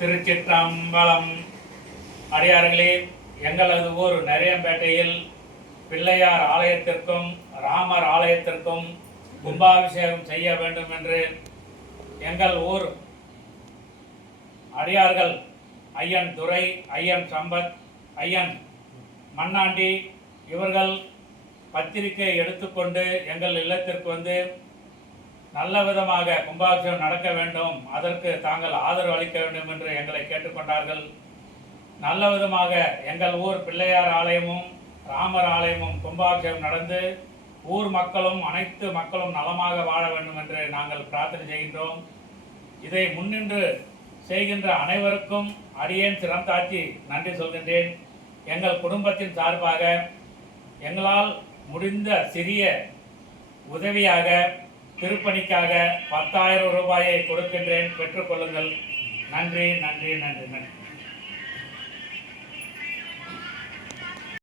திருச்சிற்றம்பலம். அடியார்களே, எங்களது ஊர் நரியம்பேட்டையில் பிள்ளையார் ஆலயத்திற்கும் ராமர் ஆலயத்திற்கும் கும்பாபிஷேகம் செய்ய வேண்டும் என்று எங்கள் ஊர் அடியார்கள் ஐயன் துரை, ஐயன் சம்பத், ஐயன் மண்ணாண்டி இவர்கள் பத்திரிகை எடுத்துக்கொண்டு எங்கள் இல்லத்திற்கு வந்து நல்ல விதமாக கும்பாபிஷேகம் நடக்க வேண்டும், அதற்கு தாங்கள் ஆதரவு அளிக்க வேண்டும் என்று எங்களை கேட்டுக்கொண்டார்கள். நல்ல விதமாக எங்கள் ஊர் பிள்ளையார் ஆலயமும் ராமர் ஆலயமும் கும்பாபிஷேகம் நடந்து ஊர் மக்களும் அனைத்து மக்களும் நலமாக வாழ வேண்டும் என்று நாங்கள் பிரார்த்தனை செய்கின்றோம். இதை முன்னின்று செய்கின்ற அனைவருக்கும் அடியேன் சிறந்தாட்சி நன்றி சொல்கின்றேன். எங்கள் குடும்பத்தின் சார்பாக எங்களால் முடிந்த சிறிய உதவியாக திருப்பணிக்காக 10,000 ரூபாயை கொடுக்கின்றேன், பெற்றுக்கொள்ளுங்கள். நன்றி நன்றி நன்றி நன்றி.